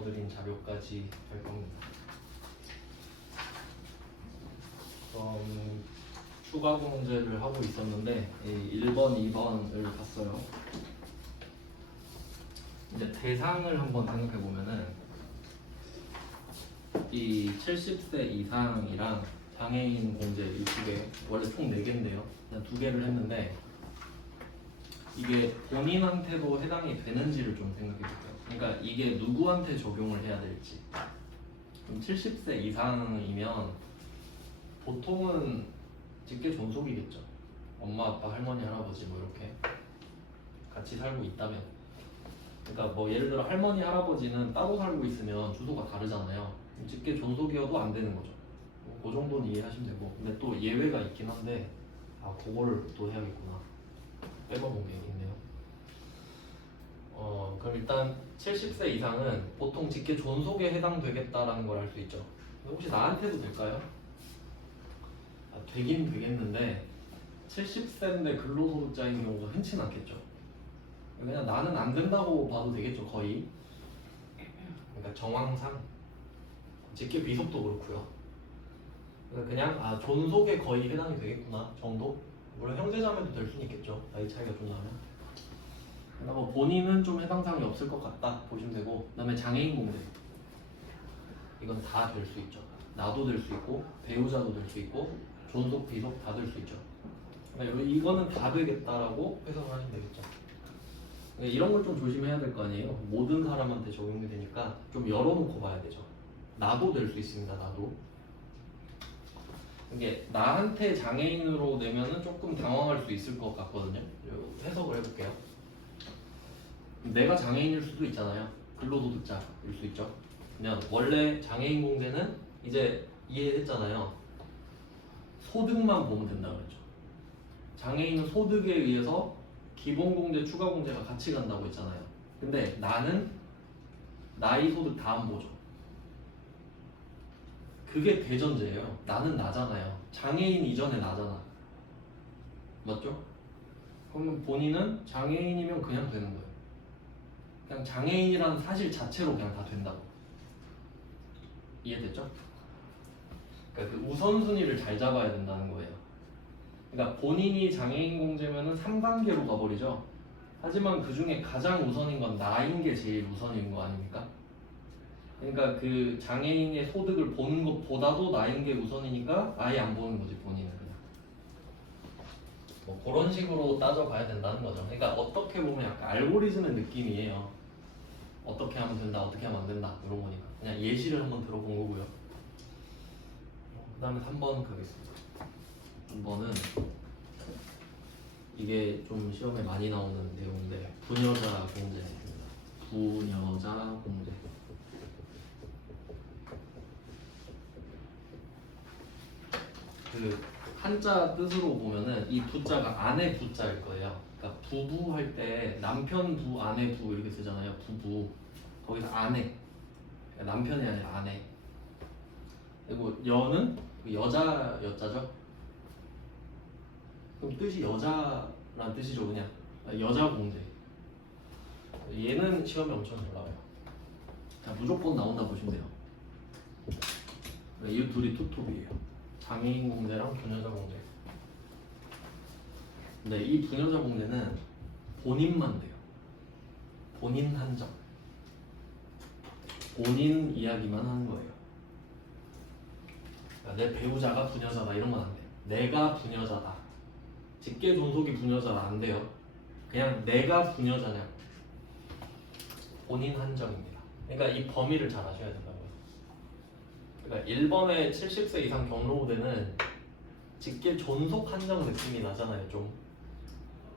넣어드린 자료까지 할 겁니다. 추가 문제를 하고 있었는데 1번, 2번을 봤어요. 이제 대상을 한번 생각해 보면은 이 70세 이상이랑 장애인 공제 이 두 개, 원래 총 4개인데요. 그냥 2개를 했는데 이게 본인한테도 해당이 되는지를 좀 생각해 볼게요. 그러니까 이게 누구한테 적용을 해야 될지. 그럼 70세 이상이면 보통은 직계 존속이겠죠. 엄마, 아빠, 할머니, 할아버지 뭐 이렇게 같이 살고 있다면. 그러니까 뭐 예를 들어 할머니, 할아버지는 따로 살고 있으면 주소가 다르잖아요. 직계 존속이어도 안 되는 거죠. 그 정도는 이해하시면 되고. 근데 또 예외가 있긴 한데 그거를 또 해야겠구나. 빼먹은 게 있네요. 그럼 일단 70세 이상은 보통 직계 존속에 해당되겠다라는 걸 알 수 있죠. 혹시 나한테도 될까요? 되긴 되겠는데 70세인데 근로소득자인 경우가 흔치는 않겠죠. 그냥 나는 안 된다고 봐도 되겠죠, 거의. 그러니까 정황상 직계 비속도 그렇고요. 그냥 존속에 거의 해당이 되겠구나 정도. 물론 형제자매도 될 수는 있겠죠, 나이 차이가 좀 나면. 뭐 본인은 좀 해당 사항이 없을 것 같다 보시면 되고, 그다음에 장애인 공제 이건 다 될 수 있죠. 나도 될 수 있고 배우자도 될 수 있고 존속 비속 다 될 수 있죠. 그러니까 이거는 다 되겠다라고 해석을 하시면 되겠죠. 그러니까 이런 걸 좀 조심해야 될 거 아니에요. 모든 사람한테 적용이 되니까 좀 열어놓고 봐야 되죠. 나도 될 수 있습니다. 나도. 이게 나한테 장애인으로 내면은 조금 당황할 수 있을 것 같거든요. 해석을 해볼게요. 내가 장애인일 수도 있잖아요. 근로소득자일 수 있죠. 그냥 원래 장애인 공제는 이제 이해했잖아요. 소득만 보면 된다 그랬죠. 장애인은 소득에 의해서 기본공제, 추가공제가 같이 간다고 했잖아요. 근데 나는 나이 소득 다 안 보죠. 그게 대전제예요. 나는 나잖아요. 장애인 이전에 나잖아. 맞죠? 그러면 본인은 장애인이면 그냥 되는 거예요. 그냥 장애인이라는 사실 자체로 그냥 다 된다고. 이해됐죠? 그러니까 그 우선순위를 잘 잡아야 된다는 거예요. 그러니까 본인이 장애인 공제면은 3단계로 가버리죠. 하지만 그 중에 가장 우선인 건 나인 게 제일 우선인 거 아닙니까? 그러니까 그 장애인의 소득을 보는 것보다도 나인 게 우선이니까 아예 안 보는 거지, 본인은 그냥. 뭐 그런 식으로 따져봐야 된다는 거죠. 그러니까 어떻게 보면 약간 알고리즘의 느낌이에요. 어떻게 하면 된다, 어떻게 하면 안 된다 이런 거니까 그냥 예시를 한번 들어본 거고요. 그 다음에 3번 가겠습니다. 3번은 이게 좀 시험에 많이 나오는 내용인데 부녀자 공제입니다. 부녀자 공제. 그 한자 뜻으로 보면은 이 부자가 아내 부자일 거예요. 그러니까 부부 할 때 남편 부, 아내 부 이렇게 쓰잖아요. 부부. 거기서 아내. 그러니까 남편이 아니라 아내. 그리고 여는 여자 여자죠. 그럼 뜻이 여자란 뜻이죠, 그냥. 여자 공제. 얘는 시험에 엄청 잘 나와요. 자, 무조건 나온다 보시면 돼요. 이 둘이 투톱이에요. 장애인 공제랑 부녀자 공제. 근데 이 부녀자 공제는 본인만 돼요. 본인 한정. 본인 이야기만 하는 거예요. 그러니까 내 배우자가 부녀자다 이런 건 안 돼. 내가 부녀자다. 직계 존속이 부녀자라 안 돼요. 그냥 내가 부녀자냐. 본인 한정입니다. 그러니까 이 범위를 잘 아셔야 된다고요. 그러니까 1번의 70세 이상 경로우대는 직계 존속 한정 느낌이 나잖아요, 좀.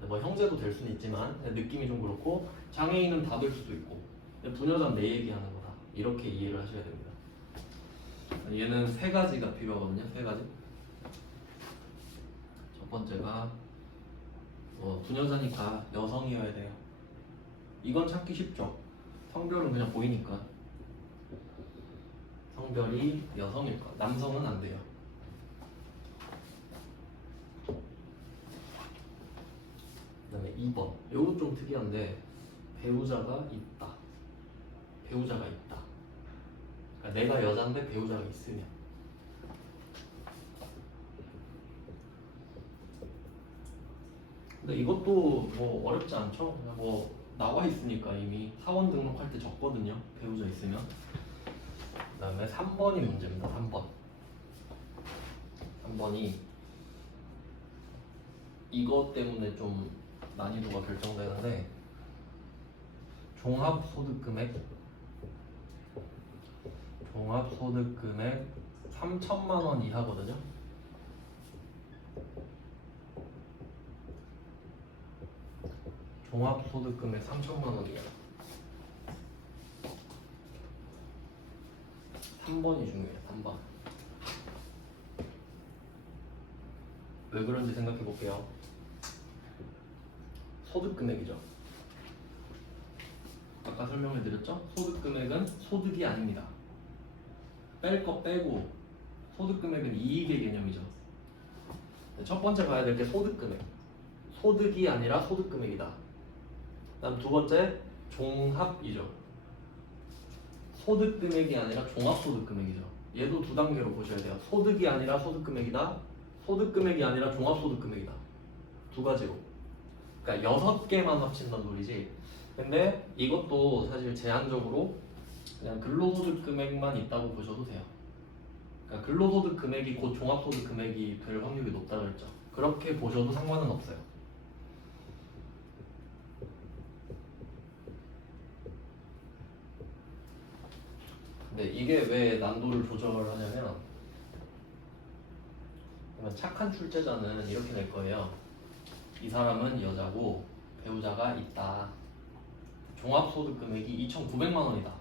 뭐 형제도 될 수는 있지만 느낌이 좀 그렇고, 장애인은 다 될 수도 있고, 부녀자는 내 얘기하는 거다. 이렇게 이해를 하셔야 됩니다. 얘는 3가지가 필요하거든요. 3가지. 첫 번째가 부녀자니까 여성이어야 돼요. 이건 찾기 쉽죠. 성별은 그냥 보이니까. 성별이 여성일 거. 남성은 안 돼요. 그다음에 2번. 이거 좀 특이한데 배우자가 있다. 배우자가 있다. 그러니까 내가 여잔데 배우자가 있으면. 근데 이것도 뭐 어렵지 않죠? 그냥 뭐 나와 있으니까 이미 사원 등록할 때 적거든요. 배우자 있으면. 그 다음에 3번이 문제입니다. 3번. 3번이 이것 때문에 좀 난이도가 결정되는데 종합소득금액 3천만 원 이하거든요. 종합소득금액 3천만 원 이하. 3번이 중요해요. 3번. 왜 그런지 생각해 볼게요. 소득금액이죠. 아까 설명을 드렸죠? 소득금액은 소득이 아닙니다. 뺄 거 빼고 소득금액은 이익의 개념이죠. 첫 번째 봐야 될 게 소득금액. 소득이 아니라 소득금액이다. 다음 두 번째 종합이죠. 소득금액이 아니라 종합소득금액이죠. 얘도 두 단계로 보셔야 돼요. 소득이 아니라 소득금액이다. 소득금액이 아니라 종합소득금액이다. 두 가지로. 그러니까 6개만 합친다는 소리지. 근데 이것도 사실 제한적으로 그냥 근로소득금액만 있다고 보셔도 돼요. 그러니까 근로소득금액이 곧 종합소득금액이 될 확률이 높다고 했죠. 그렇게 보셔도 상관은 없어요. 근데 이게 왜 난도를 조절하냐면 착한 출제자는 이렇게 낼 거예요. 이 사람은 여자고 배우자가 있다. 종합소득금액이 2,900만 원이다.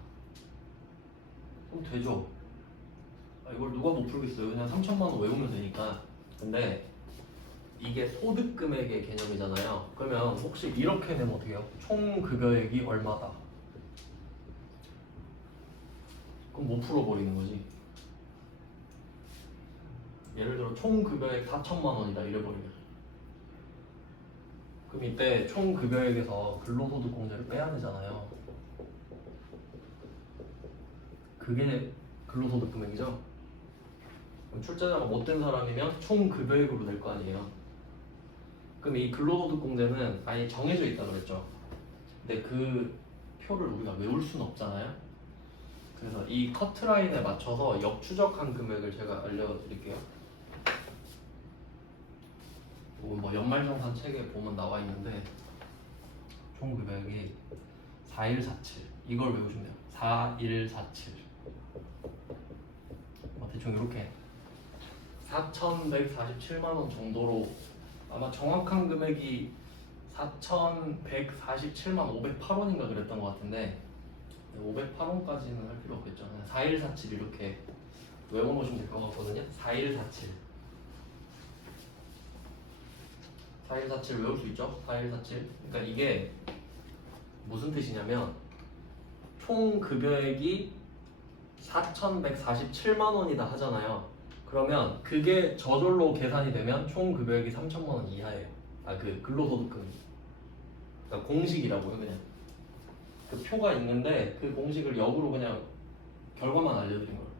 그럼 되죠. 이걸 누가 못 풀겠어요. 그냥 3천만 원 외우면 되니까. 근데 이게 소득금액의 개념이잖아요. 그러면 혹시 이렇게 내면 어떻게 해요? 총 급여액이 얼마다. 그럼 못 풀어버리는 거지. 예를 들어 총 급여액 4천만 원이다 이래버리면. 그럼 이때 총 급여액에서 근로소득 공제를 빼야 되잖아요. 그게 근로소득 금액이죠. 그럼 출제자가 못된 사람이면 총 급여액으로 낼 거 아니에요. 그럼 이 근로소득 공제는 아예 정해져 있다고 그랬죠. 근데 그 표를 우리가 외울 수는 없잖아요. 그래서 이 커트라인에 맞춰서 역추적한 금액을 제가 알려드릴게요. 뭐 연말정산 책에 보면 나와 있는데 총 금액이 4147 이걸 외우시면 돼요. 4147 대충 이렇게 4,147만 원 정도로 아마 정확한 금액이 4,147만 508원인가 그랬던 것 같은데 508원까지는 할 필요 없겠죠. 4147 이렇게 외워놓으시면 될 것 같거든요. 4147 4147 외울 수 있죠? 4147 그러니까 이게 무슨 뜻이냐면 총 급여액이 4,147만 원이다 하잖아요. 그러면 그게 저절로 계산이 되면 총 급여액이 3천만 원 이하예요. 그 근로소득금. 그러니까 공식이라고요, 그냥. 그 표가 있는데 그 공식을 역으로 그냥 결과만 알려드린 거예요.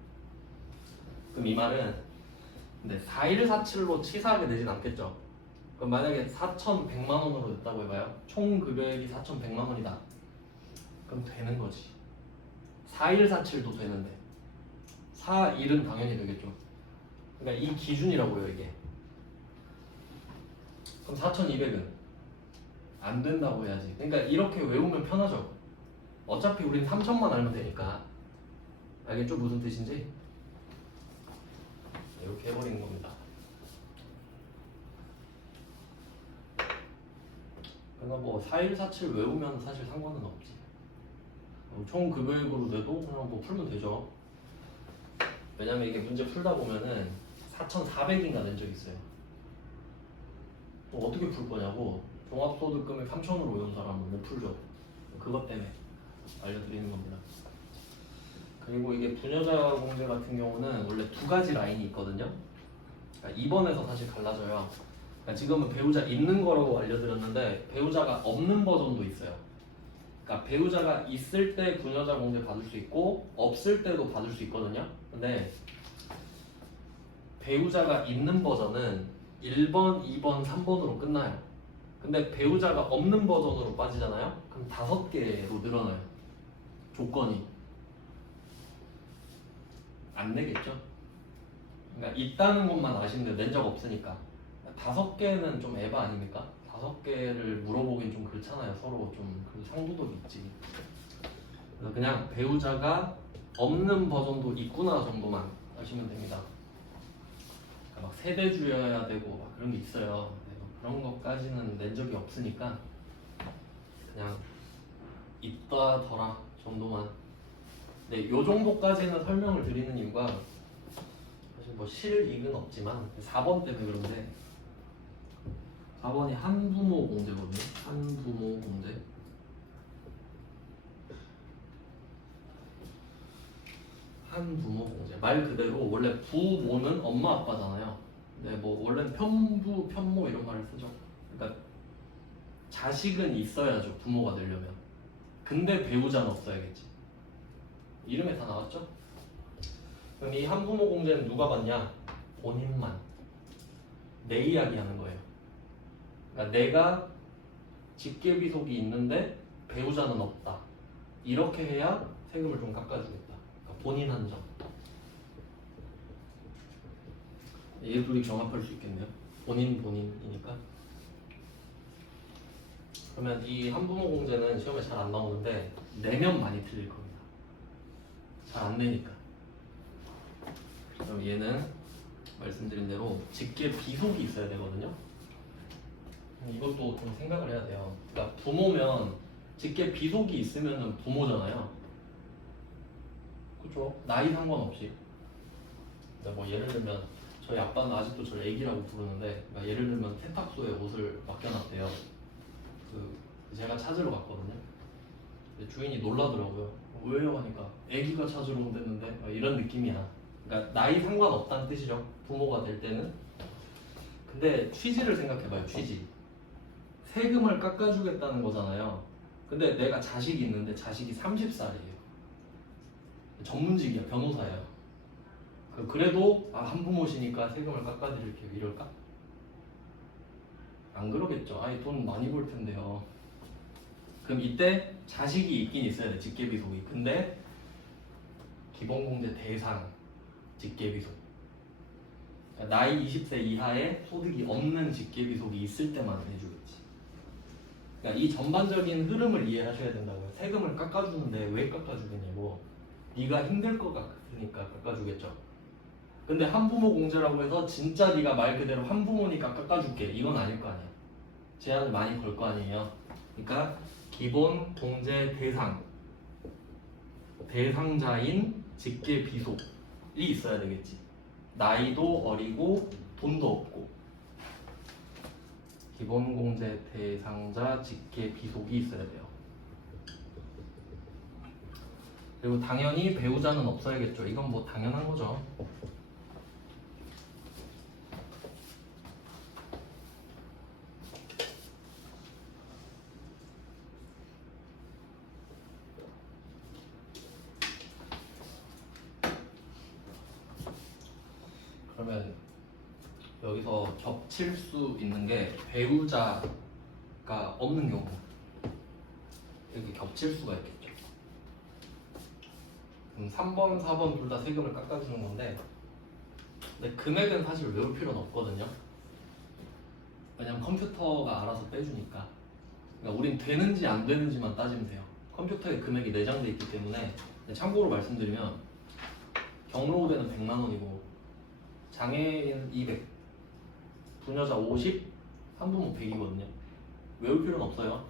그럼 이 말은 근데 4147로 치사하게 되진 않겠죠. 그럼 만약에 4,100만 원으로 냈다고 해봐요. 총 급여액이 4,100만 원이다. 그럼 되는 거지. 4147도 되는데 41은 당연히 되겠죠. 그러니까 이 기준이라고요 이게. 그럼 4,200은 안 된다고 해야지. 그러니까 이렇게 외우면 편하죠. 어차피 우린 3천만 알면 되니까. 알겠죠? 무슨 뜻인지? 이렇게 해버리는 겁니다. 그러니까 뭐 4147 외우면 사실 상관은 없지. 총 급여액으로 내도 그냥 뭐 풀면 되죠. 왜냐면 이게 문제 풀다 보면은 4,400인가 낸 적 있어요. 또 어떻게 풀 거냐고. 종합소득금액 3천으로 외운 사람은 못 풀죠. 그것 때문에 알려드리는 겁니다. 그리고 이게 부녀자 공제 같은 경우는 원래 두 가지 라인이 있거든요. 그러니까 2번에서 사실 갈라져요. 그러니까 지금은 배우자 있는 거라고 알려드렸는데 배우자가 없는 버전도 있어요. 그러니까 그러니까 배우자가 있을 때 부녀자 공제 받을 수 있고 없을 때도 받을 수 있거든요. 근데 배우자가 있는 버전은 1번, 2번, 3번으로 끝나요. 근데 배우자가 없는 버전으로 빠지잖아요. 그럼 5개로 늘어나요. 조건이 안 내겠죠. 그러니까 있다는 것만 아시는데 낸 적 없으니까 5개는 좀 에바 아닙니까? 5개를 물어보긴 좀 그렇잖아요. 서로 좀 상도덕이 있지. 그래서 그냥 배우자가 없는 버전도 있구나 정도만 아시면 됩니다. 그러니까 막 세대주여야 되고 막 그런 게 있어요. 그런 것까지는 낸 적이 없으니까 그냥 있다더라 정도만. 근데 요 정도까지는 설명을 드리는 이유가 사실 뭐 실익은 없지만 4번 때문에 그런데 4번이 한부모 공제거든요. 한부모 공제. 한부모 공제. 말 그대로 원래 부모는 엄마 아빠잖아요. 근데 뭐 원래는 편부, 편모 이런 말을 쓰죠. 그러니까 자식은 있어야죠. 부모가 되려면. 근데 배우자는 없어야겠지. 이름에 다 나왔죠? 그럼 이 한부모 공제는 누가 받냐? 본인만. 내 이야기 하는 거예요. 그러니까 내가 직계비속이 있는데 배우자는 없다. 이렇게 해야 세금을 좀 깎아주겠다. 그러니까 본인 한정. 얘 둘이 경합할 수 있겠네요. 본인이니까. 그러면 이 한부모 공제는 시험에 잘 안 나오는데 내면 많이 틀릴 겁니다. 잘 안 내니까. 그럼 얘는 말씀드린 대로 직계비속이 있어야 되거든요. 이것도 좀 생각을 해야 돼요. 그러니까 부모면 직계비속이 있으면 부모잖아요. 그렇죠? 나이 상관없이. 그러니까 뭐 예를 들면 저희 아빠는 아직도 저를 애기라고 부르는데, 그러니까 예를 들면 세탁소에 옷을 맡겨놨대요. 제가 찾으러 갔거든요. 근데 주인이 놀라더라고요. 왜요? 하니까 애기가 찾으러 온댔는데 이런 느낌이야. 그러니까 나이 상관없다는 뜻이죠. 부모가 될 때는. 근데 취지를 생각해봐요. 취지. 세금을 깎아주겠다는 거잖아요. 근데 내가 자식이 있는데 자식이 30살이에요. 전문직이야. 변호사예요. 그래도 한부모시니까 세금을 깎아드릴게요. 이럴까? 안 그러겠죠. 아이 돈 많이 벌 텐데요. 그럼 이때 자식이 있긴 있어야 돼. 직계비속이. 근데 기본공제 대상 직계비속. 그러니까 나이 20세 이하의 소득이 없는 직계비속이 있을 때만 해주겠지. 그러니까 이 전반적인 흐름을 이해하셔야 된다고요. 세금을 깎아주는데 왜 깎아주겠냐고. 네가 힘들 것 같으니까 깎아주겠죠. 근데 한부모 공제라고 해서 진짜 네가 말 그대로 한부모니까 깎아줄게 이건 아닐 거 아니야. 제한을 많이 걸 거 아니에요. 그러니까 기본 공제 대상자인 직계비속이 있어야 되겠지. 나이도 어리고 돈도 없고. 기본 공제 대상자 직계비속이 있어야 돼요. 그리고 당연히 배우자는 없어야겠죠. 이건 뭐 당연한 거죠. 그러면 여기서 겹칠 수 있는 게 배우자가 없는 경우 이렇게 겹칠 수가 있겠죠. 그럼 3번, 4번 둘 다 세금을 깎아주는 건데, 근데 금액은 사실 외울 필요는 없거든요. 왜냐면 컴퓨터가 알아서 빼주니까. 그러니까 우린 되는지 안 되는지만 따지면 돼요. 컴퓨터에 금액이 내장돼 있기 때문에. 참고로 말씀드리면 경로우대는 100만 원이고 장애인 200, 부녀자 50, 한부모 100이거든요. 외울 필요는 없어요.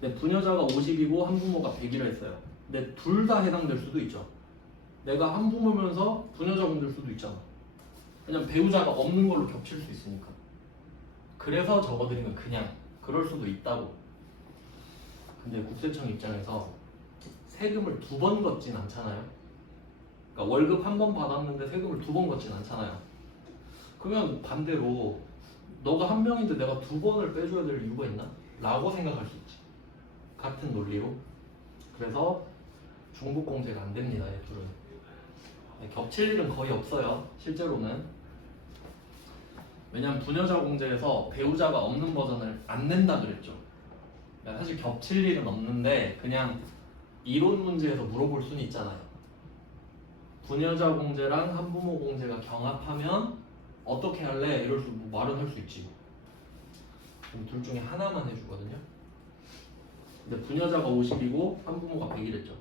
근데 부녀자가 50이고 한부모가 100이라 했어요. 근데 둘 다 해당될 수도 있죠. 내가 한부모면서 부녀자 공될 수도 있잖아. 왜냐면 배우자가 없는 걸로 겹칠 수 있으니까. 그래서 적어드리면 그냥 그럴 수도 있다고. 근데 국세청 입장에서 세금을 2번 걷진 않잖아요. 그러니까 월급 1번 받았는데 세금을 2번 걷진 않잖아요. 그러면 반대로 너가 한 명인데 내가 2번을 빼줘야 될 이유가 있나? 라고 생각할 수 있지. 같은 논리로. 그래서 중복공제가 안 됩니다. 얘 둘은. 겹칠 일은 거의 없어요. 실제로는. 왜냐면 부녀자 공제에서 배우자가 없는 버전을 안 낸다 그랬죠. 그러니까 사실 겹칠 일은 없는데 그냥 이론 문제에서 물어볼 수는 있잖아요. 부녀자 공제랑 한부모 공제가 경합하면 어떻게 할래? 이럴 수 뭐 말은 할 수 있지. 그럼 둘 중에 하나만 해주거든요. 근데 부녀자가 50이고 한부모가 100이랬죠.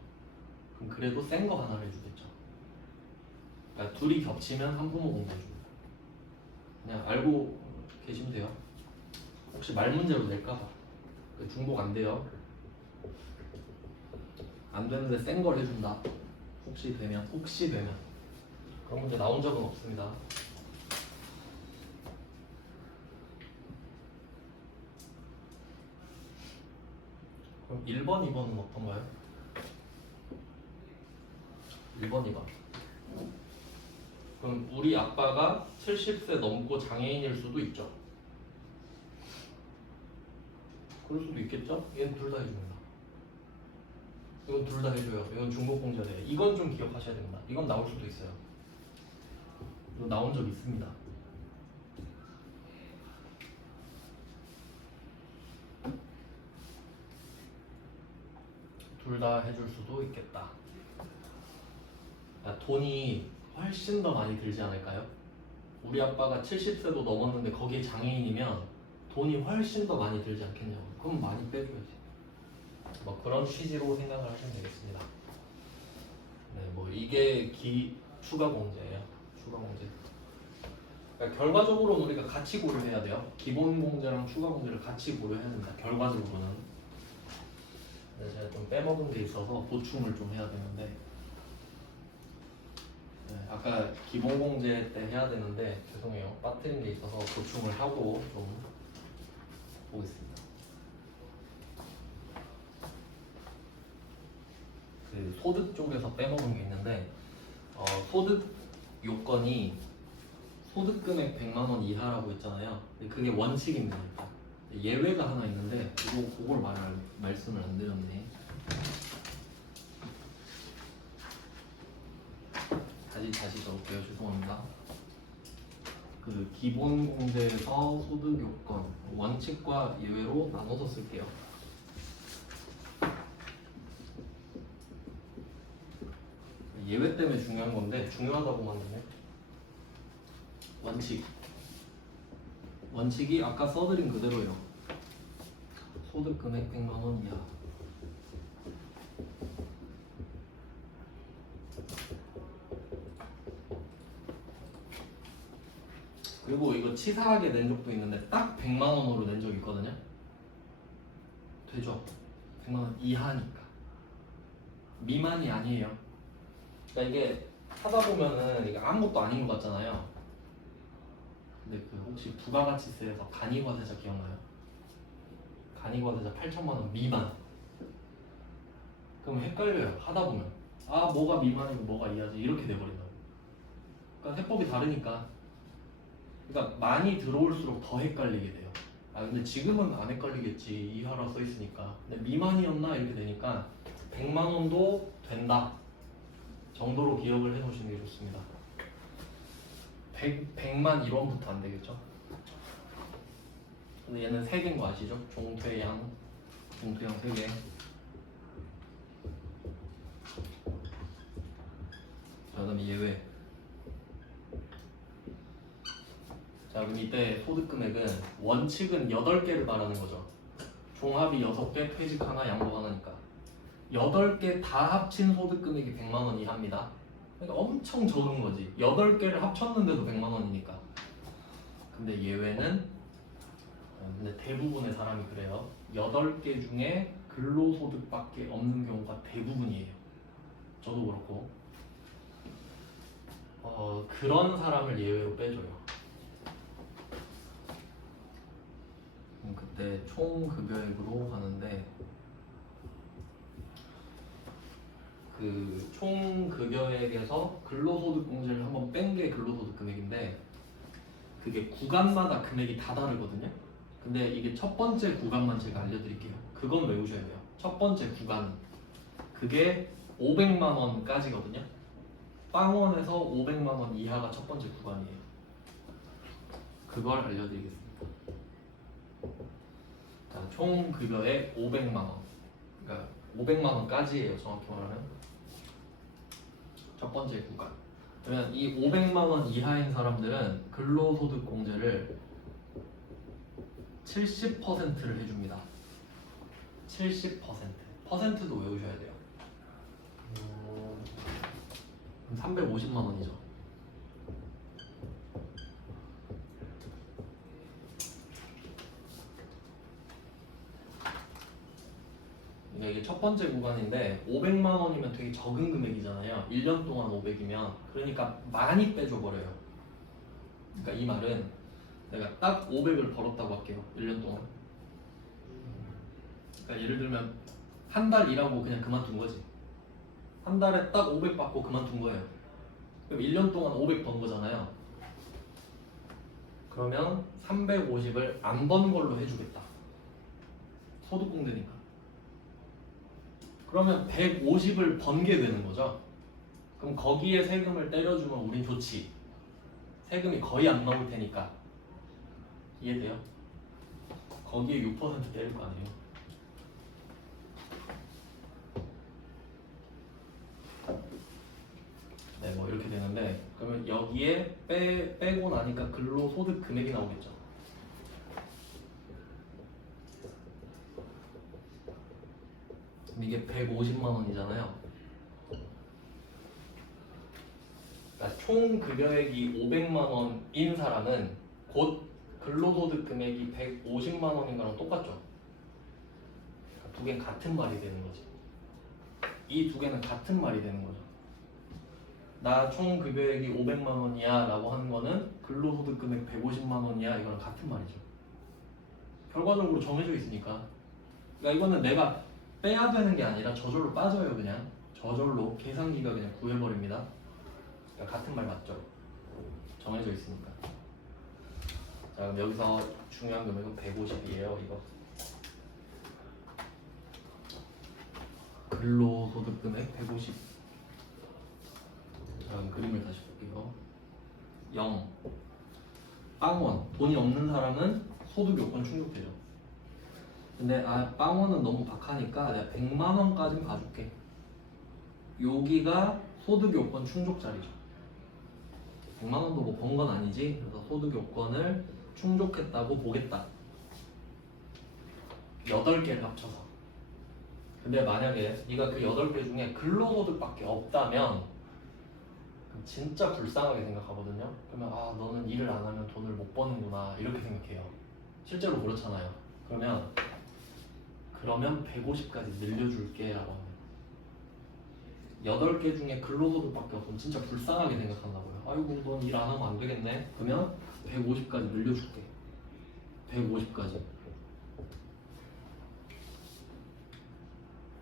그럼 그래도 센 거 하나를 해주겠죠. 그러니까 둘이 겹치면 한부모 공제 줍니다. 그냥 알고 계시면 돼요. 혹시 말 문제로 낼까봐 중복 안 돼요. 안 되는데 센 걸 해준다. 혹시 되면 그런 문제 나온 적은 없습니다. 그럼 1번, 2번은 어떤가요? 1번, 2번. 그럼 우리 아빠가 70세 넘고 장애인일 수도 있죠. 그럴 수도 있겠죠? 얘는 둘 다 해줍니다. 이건 둘 다 해줘요. 이건 중복공제돼요. 이건 좀 기억하셔야 됩니다. 이건 나올 수도 있어요. 이거 나온 적 있습니다. 둘 다 해줄 수도 있겠다. 그러니까 돈이 훨씬 더 많이 들지 않을까요? 우리 아빠가 70세도 넘었는데 거기에 장애인이면 돈이 훨씬 더 많이 들지 않겠냐고. 그럼 많이 빼줘야지. 뭐 그런 취지로 생각을 하시면 되겠습니다. 네, 뭐 이게 추가 공제예요. 추가 공제. 그러니까 결과적으로는 우리가 같이 고려해야 돼요. 기본 공제랑 추가 공제를 같이 고려해야 된다. 결과적으로는. 네, 제가 좀 빼먹은 게 있어서 보충을 좀 해야 되는데. 네, 아까 기본 공제 때 해야 되는데 죄송해요. 빠뜨린 게 있어서 보충을 하고 좀 보겠습니다. 그 소득 쪽에서 빼먹은 게 있는데 소득 요건이 소득 금액 100만 원 이하라고 했잖아요. 근데 그게 원칙입니다. 예외가 하나 있는데 그걸 말씀을 안 드렸네. 다시 적을게요. 죄송합니다. 그 기본 공제에서 소득 요건 원칙과 예외로 나눠서 쓸게요. 예외 때문에 중요한 건데 중요하다고만 하네. 원칙이 아까 써드린 그대로예요. 소득 금액 100만 원 이하. 그리고 이거 치사하게 낸 적도 있는데 딱 100만 원으로 낸 적이 있거든요. 되죠? 100만 원 이하니까. 미만이 아니에요. 그러니까 이게 하다 보면은 이게 아무것도 아닌 것 같잖아요. 근데 그 혹시 부가가치세에서 간이과세자 기억나요? 간이과세자 8천만 원 미만. 그럼 헷갈려요. 하다 보면 뭐가 미만이고 뭐가 이하지 이렇게 돼버린다고. 그러니까 해법이 다르니까. 그러니까 많이 들어올수록 더 헷갈리게 돼요. 근데 지금은 안 헷갈리겠지. 이하라 써 있으니까. 근데 미만이었나 이렇게 되니까 100만 원도 된다 정도로 기억을 해 놓으시는 게 좋습니다. 100만 1원부터 안 되겠죠? 근데 얘는 3개인 거 아시죠? 종퇴양 3개. 자, 그다음에 예외. 자, 그럼 이때 소득 금액은 원칙은 8개를 말하는 거죠. 종합이 6개, 퇴직 하나, 양복 하나니까 8개 다 합친 소득 금액이 100만 원 이하입니다. 그러니까 엄청 적은 거지. 8개를 합쳤는데도 100만 원이니까. 근데 예외는 근데 대부분의 사람이 그래요. 8개 중에 근로소득밖에 없는 경우가 대부분이에요. 저도 그렇고. 그런 사람을 예외로 빼줘요. 그때 총 급여액으로 하는데 그 총 급여액에서 근로소득 공제를 한번 뺀 게 근로소득 금액인데 그게 구간마다 금액이 다 다르거든요. 근데 이게 첫 번째 구간만 제가 알려드릴게요. 그건 외우셔야 돼요. 첫 번째 구간 그게 500만 원까지거든요. 빵원에서 500만 원 이하가 첫 번째 구간이에요. 그걸 알려드리겠습니다. 자, 총 급여의 500만 원. 그러니까 500만 원까지예요. 정확히 말하면 첫 번째 구간. 그러면 이 500만 원 이하인 사람들은 근로소득공제를 70%를 해줍니다. 70%. 퍼센트도 외우셔야 돼요. 350만 원이죠. 그러니까 이게 첫 번째 구간인데 500만 원이면 되게 적은 금액이잖아요. 1년 동안 500이면 그러니까 많이 빼줘버려요. 그러니까 이 말은 내가 딱 500을 벌었다고 할게요. 1년 동안. 그러니까 예를 들면 한 달 일하고 그냥 그만둔 거지. 한 달에 딱 500 받고 그만둔 거예요. 그럼 1년 동안 500 번 거잖아요. 그러면 350을 안 번 걸로 해주겠다. 소득공제니까. 그러면 150을 번게 되는 거죠. 그럼 거기에 세금을 때려주면 우린 좋지. 세금이 거의 안 나올 테니까. 이해돼요? 거기에 6% 때릴 거 아니에요. 네, 뭐 이렇게 되는데 그러면 여기에 빼고 나니까 근로소득 금액이 나오겠죠. 이게 150만 원이잖아요. 그러니까 총 급여액이 500만 원인 사람은 곧 근로소득 금액이 150만 원인 거랑 똑같죠. 그러니까 두 개는 같은 말이 되는 거지. 이 두 개는 같은 말이 되는 거죠. 나 총 급여액이 500만 원이야 라고 하는 거는 근로소득 금액 150만 원이야 이거랑 같은 말이죠. 결과적으로 정해져 있으니까. 그러니까 이거는 내가 빼야 되는 게 아니라 저절로 빠져요. 그냥 저절로 계산기가 그냥 구해버립니다. 그러니까 같은 말 맞죠? 정해져 있으니까. 자, 그럼 여기서 중요한 금액은 150이에요. 이거 근로소득 금액 150. 자, 그럼 그림을 다시 볼게요. 0 빵원. 돈이 없는 사람은 소득 요건 충족되죠. 근데 빵원은 너무 박하니까 내가 100만 원까지는 봐줄게. 여기가 소득 요건 충족 자리죠. 100만 원도 뭐 번 건 아니지. 그래서 소득 요건을 충족했다고 보겠다. 8개를 합쳐서. 근데 만약에 네가 그 8개 중에 근로소득밖에 없다면 그럼 진짜 불쌍하게 생각하거든요. 그러면 너는 일을 안 하면 돈을 못 버는구나 이렇게 생각해요. 실제로 그렇잖아요. 그러면 150까지 늘려줄게 라고 하면 8개 중에 근로소득밖에 없으면 진짜 불쌍하게 생각한다고요. 아이고 넌 일 안 하면 안 되겠네. 그러면 150까지 늘려줄게. 150까지.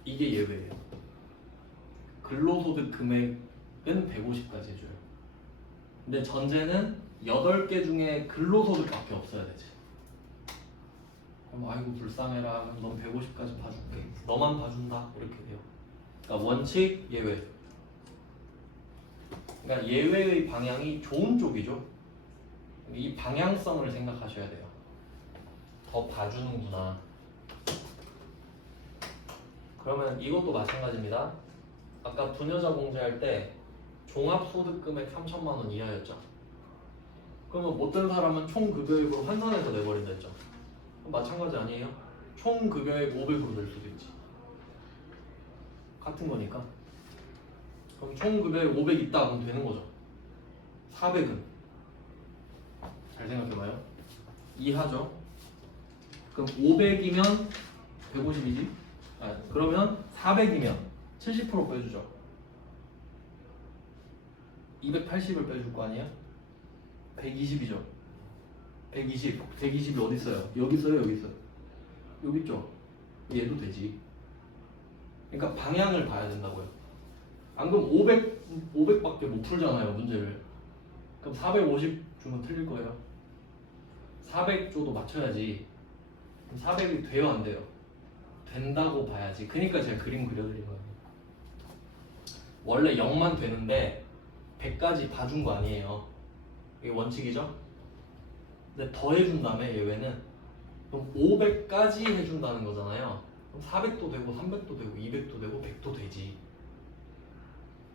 이게 예외예요. 근로소득 금액은 150까지 해줘요. 근데 전제는 8개 중에 근로소득밖에 없어야 되지. 그럼 아이고 불쌍해라. 그럼 넌 150까지 봐줄게. 너만 봐준다. 이렇게 돼요. 그러니까 원칙, 예외. 그러니까 예외의 방향이 좋은 쪽이죠. 이 방향성을 생각하셔야 돼요. 더 봐주는구나. 그러면 이것도 마찬가지입니다. 아까 부녀자 공제할 때 종합소득금액 3천만 원 이하였죠. 그러면 못된 사람은 총 급여액으로 환산해서 내버린다 했죠. 그럼 마찬가지 아니에요? 총 급여액 500으로 낼 수도 있지. 같은 거니까. 그럼 총 급여액 500 있다 그럼 되는 거죠. 400은 잘 생각해봐요. 이하죠. 그럼 500이면 150이지. 그러면 400이면 70% 빼주죠. 280을 빼줄 거 아니야? 120이죠. 120이 어디 있어요? 여기 있어요, 여기 있어요. 여기 있죠. 얘도 되지. 그러니까 방향을 봐야 된다고요. 안 그럼 500밖에 못 풀잖아요, 문제를. 그럼 450 주면 틀릴 거예요. 400 줘도 맞춰야지. 그럼 400이 돼요, 안 돼요? 된다고 봐야지. 그러니까 제가 그림 그려드린 거예요. 원래 0만 되는데 100까지 다 준 거 아니에요. 이게 원칙이죠? 근데 더 해준 다음에 예외는 그럼 500까지 해준다는 거잖아요. 그럼 400도 되고 300도 되고 200도 되고 100도 되지.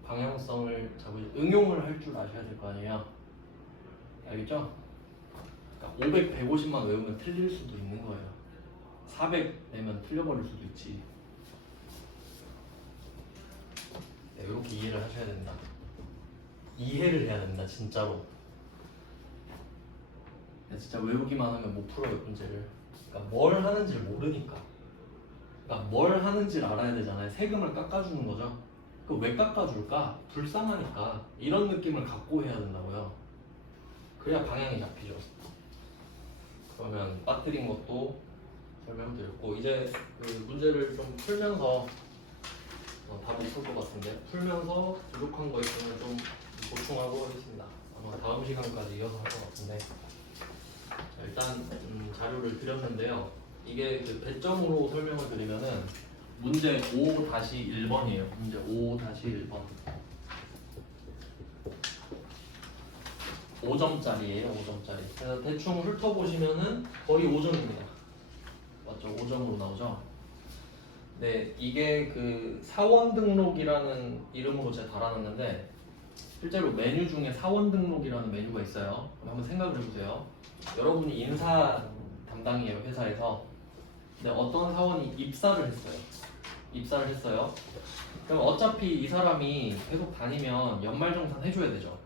방향성을 잡으시 응용을 할 줄 아셔야 될 거 아니에요. 알겠죠? 그러니까 500, 150만 외우면 틀릴 수도 있는 거예요. 400 내면 틀려버릴 수도 있지. 네, 이렇게 이해를 하셔야 된다. 이해를 해야 된다, 진짜로. 진짜 외우기만 하면 못 풀어요, 문제를. 그러니까 뭘 하는지를 모르니까. 그러니까 뭘 하는지를 알아야 되잖아요. 세금을 깎아주는 거죠. 그 왜 깎아줄까? 불쌍하니까. 이런 느낌을 갖고 해야 된다고요. 그래야 방향이 잡히죠. 그러면 빠뜨린 것도 설명드렸고, 이제 그 문제를 좀 풀면서 답을 풀 것 같은데, 풀면서 부족한 거 있으면 좀 보충하고 하겠습니다. 아마 다음 시간까지 이어서 할 것 같은데. 자, 일단 자료를 드렸는데요. 이게 그 배점으로 설명을 드리면은 문제 5-1번이에요. 문제 5-1번. 5점짜리예요. 5점짜리. 그래서 대충 훑어보시면은 거의 5점입니다. 맞죠? 5점으로 나오죠? 네, 이게 그 사원 등록이라는 이름으로 제가 달아놨는데 실제로 메뉴 중에 사원 등록이라는 메뉴가 있어요. 한번 생각을 해보세요. 여러분이 인사 담당이에요, 회사에서. 근데 어떤 사원이 입사를 했어요. 그럼 어차피 이 사람이 계속 다니면 연말정산 해줘야 되죠.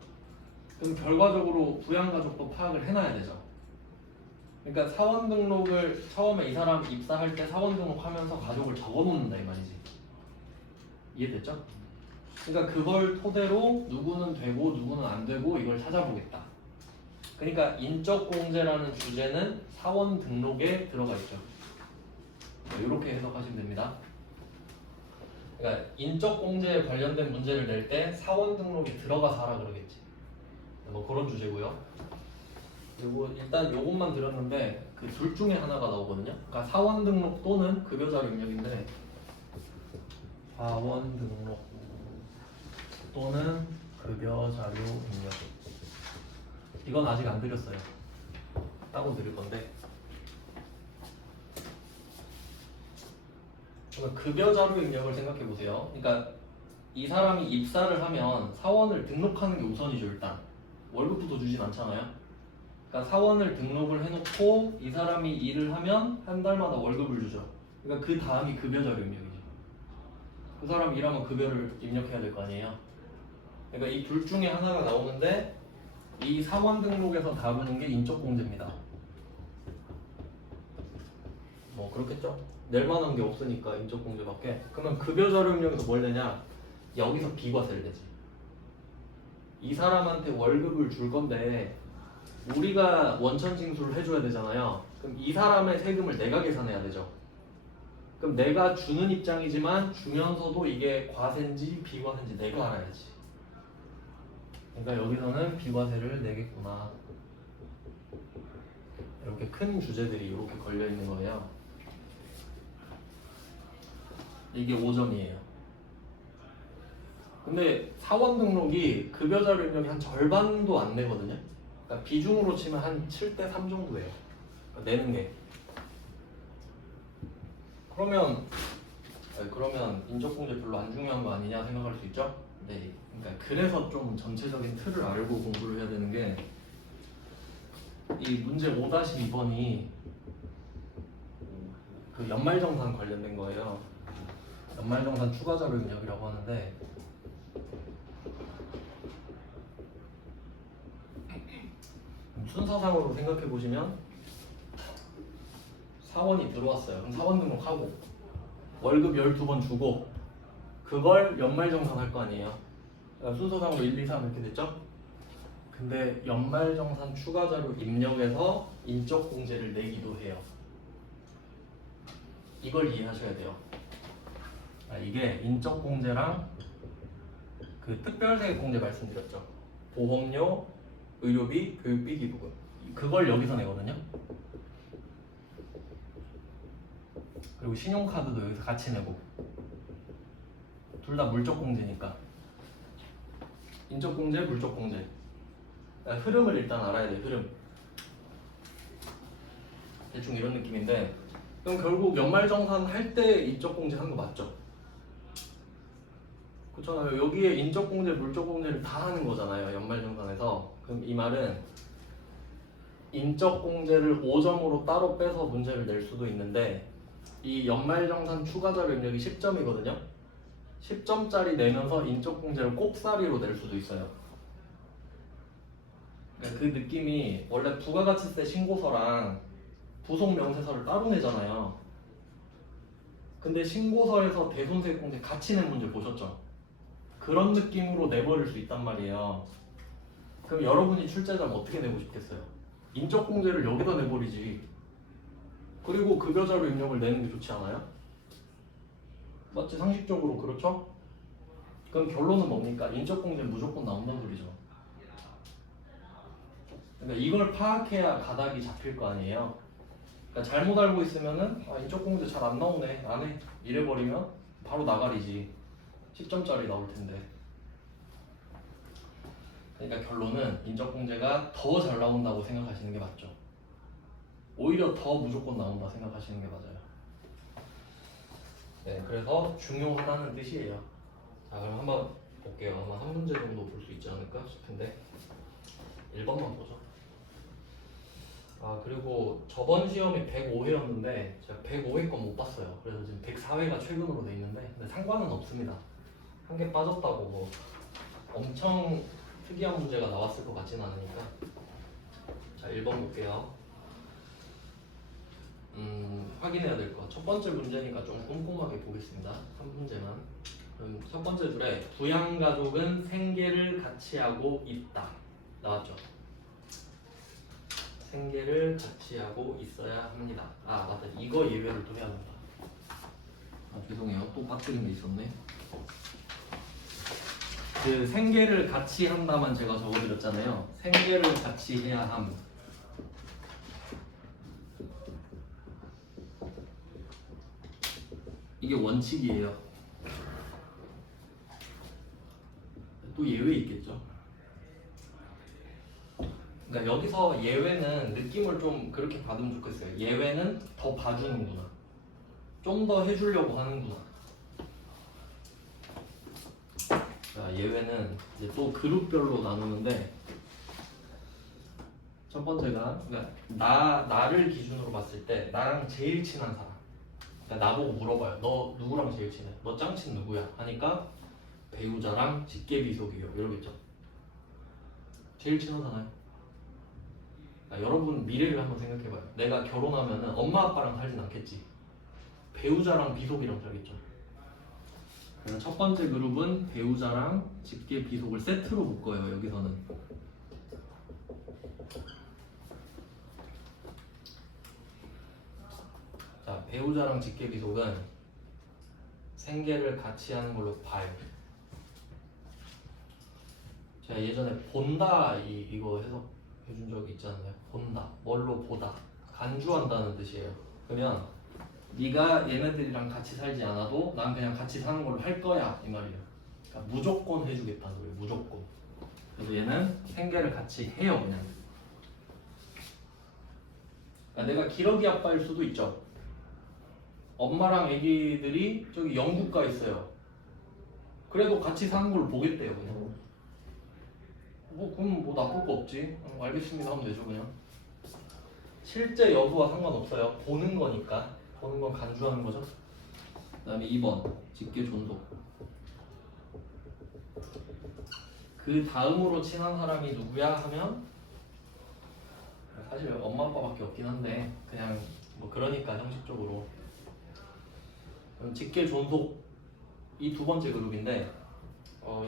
그럼 결과적으로 부양가족도 파악을 해놔야 되죠. 그러니까 사원 등록을 처음에 이 사람 입사할 때 사원 등록하면서 가족을 적어놓는다 이 말이지. 이해됐죠? 그러니까 그걸 토대로 누구는 되고 누구는 안 되고 이걸 찾아보겠다. 그러니까 인적공제라는 주제는 사원 등록에 들어가 있죠. 이렇게 해석하시면 됩니다. 그러니까 인적공제에 관련된 문제를 낼 때 사원 등록에 들어가서 하라 그러겠지. 뭐 그런 주제고요. 그리고 일단 요것만 드렸는데 그 둘 중에 하나가 나오거든요. 그러니까 사원 등록 또는 급여자료 입력인데 사원 등록 또는 급여자료 입력. 이건 아직 안 드렸어요. 따로 드릴 건데. 그러니까 급여자료 입력을 생각해 보세요. 그러니까 이 사람이 입사를 하면 사원을 등록하는 게 우선이죠. 일단 월급부터 주진 않잖아요. 그러니까 사원을 등록을 해놓고 이 사람이 일을 하면 한 달마다 월급을 주죠. 그러니까 그 다음이 급여자료 입력이죠. 그 사람 일하면 급여를 입력해야 될 거 아니에요. 그러니까 이 둘 중에 하나가 나오는데 이 사원 등록에서 다루는 게 인적공제입니다. 뭐 그렇겠죠? 낼 만한 게 없으니까 인적공제밖에. 그러면 급여자료 입력에서 뭘 내냐? 여기서 비과세를 내지. 이 사람한테 월급을 줄 건데 우리가 원천 징수를 해줘야 되잖아요. 그럼 이 사람의 세금을 내가 계산해야 되죠. 그럼 내가 주는 입장이지만 주면서도 이게 과세인지 비과세인지 내가 알아야지. 그러니까 여기서는 비과세를 내겠구나. 이렇게 큰 주제들이 이렇게 걸려 있는 거예요. 이게 5점이에요. 근데 사원 등록이 급여자료 입력이 한 절반도 안 내거든요. 그러니까 비중으로 치면 한 7대 3 정도예요. 그러니까 내는 게. 그러면 인적공제 별로 안 중요한 거 아니냐 생각할 수 있죠? 네. 그러니까 그래서 좀 전체적인 틀을 알고 공부를 해야 되는 게 이 문제 5-2번이 그 연말정산 관련된 거예요. 연말정산 추가자료 입력이라고 하는데 순서상으로 생각해 보시면 사원이 들어왔어요. 그럼 사원 등록하고 월급 12번 주고 그걸 연말정산 할 거 아니에요. 그러니까 순서상으로 1, 2, 3 이렇게 됐죠? 근데 연말정산 추가자료 입력에서 인적공제를 내기도 해요. 이걸 이해하셔야 돼요. 이게 인적공제랑 그 특별세액공제 말씀드렸죠. 보험료, 의료비, 교육비 기부금. 그걸 여기서 내거든요. 그리고 신용카드도 여기서 같이 내고. 둘 다 물적공제니까. 인적 공제, 물적 공제. 그러니까 흐름을 일단 알아야 돼. 흐름. 대충 이런 느낌인데, 그럼 결국 연말정산 할 때 인적 공제 한 거 맞죠? 그렇잖아요. 여기에 인적 공제, 물적 공제를 다 하는 거잖아요. 연말정산에서. 그럼 이 말은 인적 공제를 5점으로 따로 빼서 문제를 낼 수도 있는데, 이 연말정산 추가자 병력이 10점이거든요. 10점짜리 내면서 인적 공제를 꼽사리로 낼 수도 있어요. 그러니까 그 느낌이 원래 부가가치세 신고서랑 부속 명세서를 따로 내잖아요. 근데 신고서에서 대손수익 공제 같이 낸 문제 보셨죠? 그런 느낌으로 내버릴 수 있단 말이에요. 그럼 여러분이 출제자면 어떻게 내고 싶겠어요? 인적 공제를 여기다 내버리지. 그리고 급여자료 입력을 내는 게 좋지 않아요? 맞지? 상식적으로 그렇죠? 그럼 결론은 뭡니까? 인적 공제는 무조건 나온다는 소리죠. 그러니까 이걸 파악해야 가닥이 잡힐 거 아니에요. 그러니까 잘못 알고 있으면은 인적 공제 잘 안 나오네, 안 해. 이래버리면 바로 나가리지. 10점짜리 나올 텐데. 그러니까 결론은 인적 공제가 더 잘 나온다고 생각하시는 게 맞죠. 오히려 더 무조건 나온다 생각하시는 게 맞아요. 네, 그래서 중요하다는 뜻이에요. 자, 그럼 한번 볼게요. 아마 한 문제 정도 볼 수 있지 않을까 싶은데 1번만 보죠. 그리고 저번 시험이 105회였는데 제가 105회 건 못 봤어요. 그래서 지금 104회가 최근으로 돼 있는데 근데 상관은 없습니다. 한 개 빠졌다고 뭐 엄청 특이한 문제가 나왔을 것 같진 않으니까. 자, 1번 볼게요. 확인해야 될 거. 첫 번째 문제니까 좀 꼼꼼하게 보겠습니다. 한 문제만. 그럼 첫 번째 줄에 부양가족은 생계를 같이 하고 있다. 나왔죠? 생계를 같이 하고 있어야 합니다. 맞다. 이거 예외를 또 해야 된다. 죄송해요. 또 빠뜨린 게 있었네. 그 생계를 같이 한다만 제가 적어드렸잖아요. 생계를 같이 해야 함. 이게 원칙이에요. 또 예외 있겠죠. 그러니까 여기서 예외는 느낌을 좀 그렇게 받으면 좋겠어요. 예외는 더 봐주는구나. 좀 더 해주려고 하는구나. 자, 예외는 이제 또 그룹별로 나누는데 첫 번째가 그러니까 나를 기준으로 봤을 때 나랑 제일 친한 사람. 그러니까 나보고 물어봐요. 너 누구랑 제일 친해? 너 짱친 누구야? 하니까 배우자랑 직계비속이요. 이러겠죠. 제일 친하잖아요. 그러니까 여러분 미래를 한번 생각해봐요. 내가 결혼하면은 엄마 아빠랑 살진 않겠지. 배우자랑 비속이랑 살겠죠. 그래서 첫 번째 그룹은 배우자랑 직계비속을 세트로 묶어요. 여기서는. 자, 배우자랑 직계비속은 생계를 같이 하는 걸로 봐요. 제가 예전에 본다 이거 해석해준 적이 있잖아요. 본다, 뭘로 보다, 간주한다는 뜻이에요. 그러면 네가 얘네들이랑 같이 살지 않아도 난 그냥 같이 사는 걸로 할 거야 이 말이에요. 그러니까 무조건 해주겠다는 거예요. 무조건. 그래서 얘는 생계를 같이 해요 그냥. 그러니까 내가 기러기 아빠일 수도 있죠. 엄마랑 애기들이 저기 영국 가 있어요. 그래도 같이 사는 걸 보겠대요 그냥. 그럼 뭐 나쁠 거 없지. 알겠습니다 하면 되죠 그냥. 실제 여부와 상관없어요. 보는 거니까. 보는 건 간주하는 거죠. 그 다음에 2번 직계존속. 그 다음으로 친한 사람이 누구야 하면 사실 엄마 아빠밖에 없긴 한데 그냥 뭐 그러니까 형식적으로. 그럼 직계존속 이 두 번째 그룹인데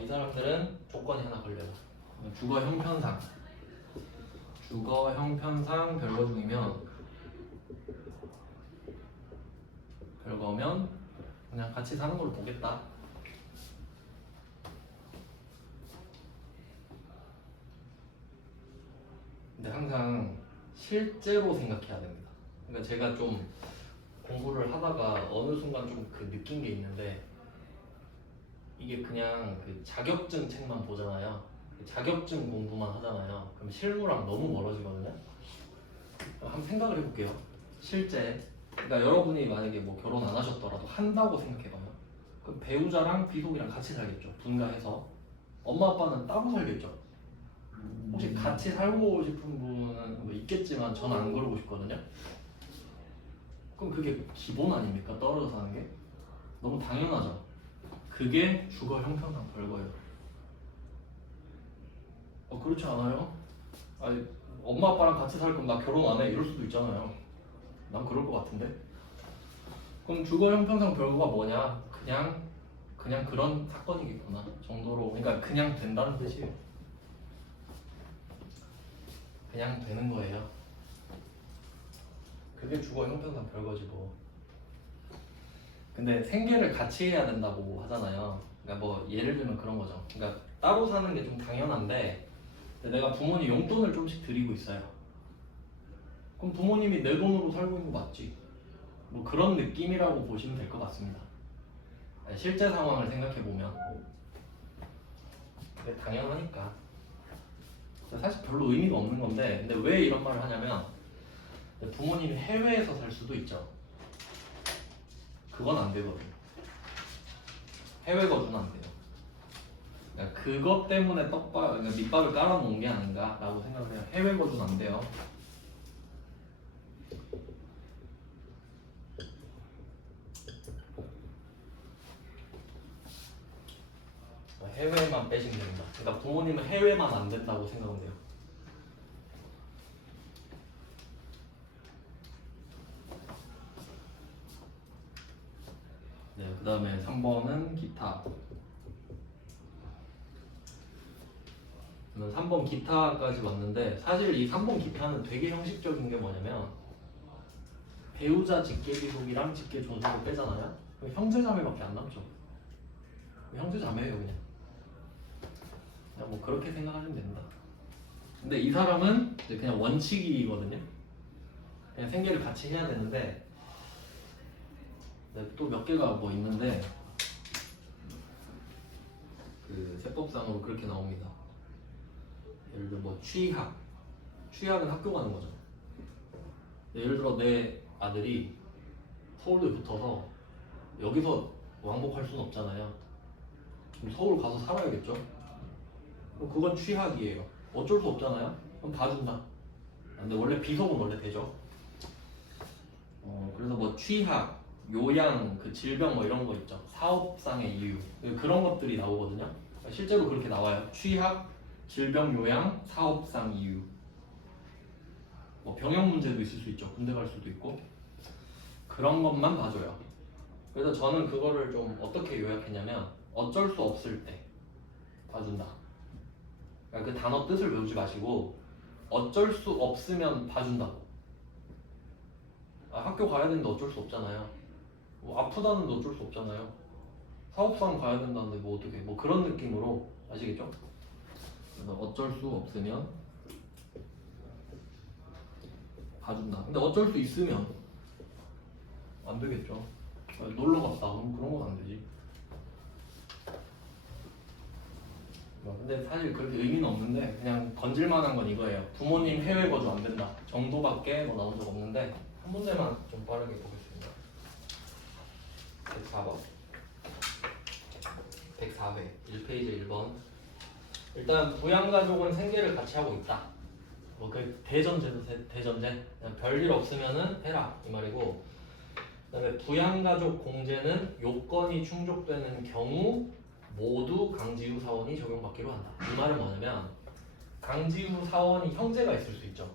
이 사람들은 조건이 하나 걸려요. 주거 형편상 별거 중이면 별거면 그냥 같이 사는 걸 보겠다. 근데 항상 실제로 생각해야 됩니다. 그러니까 제가 좀 공부를 하다가 어느 순간 좀 그 느낀 게 있는데 이게 그냥 그 자격증 책만 보잖아요. 자격증 공부만 하잖아요. 그럼 실무랑 너무 멀어지거든요. 한번 생각을 해볼게요. 실제 그러니까 여러분이 만약에 뭐 결혼 안 하셨더라도 한다고 생각해봐요. 그럼 배우자랑 비속이랑 같이 살겠죠. 분가해서. 엄마 아빠는 따로 살겠죠. 혹시 같이 살고 싶은 분은 뭐 있겠지만 저는 안 그러고 싶거든요. 그럼 그게 기본 아닙니까? 떨어져 사는 게? 너무 당연하죠. 그게 주거 형평상 별거예요. 그렇지 않아요? 아니, 엄마 아빠랑 같이 살 거면 나 결혼 안 해 이럴 수도 있잖아요. 난 그럴 것 같은데. 그럼 주거 형평상 별거가 뭐냐? 그냥 그런 사건이겠구나 정도로. 그러니까 그냥 된다는 뜻이에요. 그냥 되는 거예요. 그게 주거 형평상 별거지 뭐. 근데 생계를 같이 해야 된다고 하잖아요. 그러니까 뭐 예를 들면 그런 거죠. 그러니까 따로 사는 게 좀 당연한데 내가 부모님 용돈을 좀씩 드리고 있어요. 그럼 부모님이 내 돈으로 살고 있는 거 맞지? 뭐 그런 느낌이라고 보시면 될 것 같습니다. 실제 상황을 생각해 보면 그게 당연하니까. 사실 별로 의미가 없는 건데, 근데 왜 이런 말을 하냐면 부모님이 해외에서 살 수도 있죠. 그건 안 되거든. 해외 거주는 안 돼요. 그러니까 그것 때문에 그러니까 밑밥을 깔아놓은 게 아닌가라고 생각을 해요. 해외 거주는 안 돼요. 해외만 빼시면 됩니다. 그러니까 부모님은 해외만 안 된다고 생각하면 돼요. 네, 그 다음에 3번은 기타. 3번 기타까지 왔는데 사실 이 3번 기타는 되게 형식적인 게 뭐냐면 배우자 직계비속이랑 직계존속을 빼잖아요. 그럼 형제자매밖에 안 남죠. 형제자매예요 그냥. 뭐 그렇게 생각하시면 됩니다. 근데 이 사람은 이제 그냥 원칙이거든요. 그냥 생계를 같이 해야 되는데 또 몇 개가 뭐 있는데 그 세법상으로 그렇게 나옵니다. 예를 들어 뭐 취학은 학교 가는 거죠. 예를 들어 내 아들이 서울대 붙어서 여기서 왕복할 수는 없잖아요. 그럼 서울 가서 살아야겠죠. 그럼 그건 취학이에요. 어쩔 수 없잖아요. 그럼 봐준다. 근데 원래 비속은 원래 되죠. 그래서 뭐 취학, 요양, 그 질병 뭐 이런 거 있죠. 사업상의 이유 그런 것들이 나오거든요. 실제로 그렇게 나와요. 취학, 질병, 요양, 사업상 이유. 뭐 병역 문제도 있을 수 있죠. 군대 갈 수도 있고 그런 것만 봐줘요. 그래서 저는 그거를 좀 어떻게 요약했냐면 어쩔 수 없을 때 봐준다. 그러니까 그 단어 뜻을 외우지 마시고 어쩔 수 없으면 봐준다고. 학교 가야 되는데 어쩔 수 없잖아요. 뭐 아프다는데 어쩔 수 없잖아요. 사업상 가야 된다는데 뭐 어떻게 뭐 그런 느낌으로 아시겠죠? 그래서 어쩔 수 없으면 봐준다. 근데 어쩔 수 있으면 안 되겠죠. 놀러 갔다 그럼 그런 건 안 되지. 근데 사실 그렇게 의미는 없는데 그냥 건질만한 건 이거예요. 부모님 해외 거주 안 된다 정도밖에 뭐 나온 적 없는데 한 문제만 좀 빠르게 보겠습니다. 104번 104회 1페이지 1번. 일단 부양가족은 생계를 같이 하고 있다. 뭐 그 대전제도 대전제 그냥 별일 없으면은 해라 이 말이고, 그다음에 부양가족 공제는 요건이 충족되는 경우 모두 강지우 사원이 적용받기로 한다. 이 말은 뭐냐면 강지우 사원이 형제가 있을 수 있죠.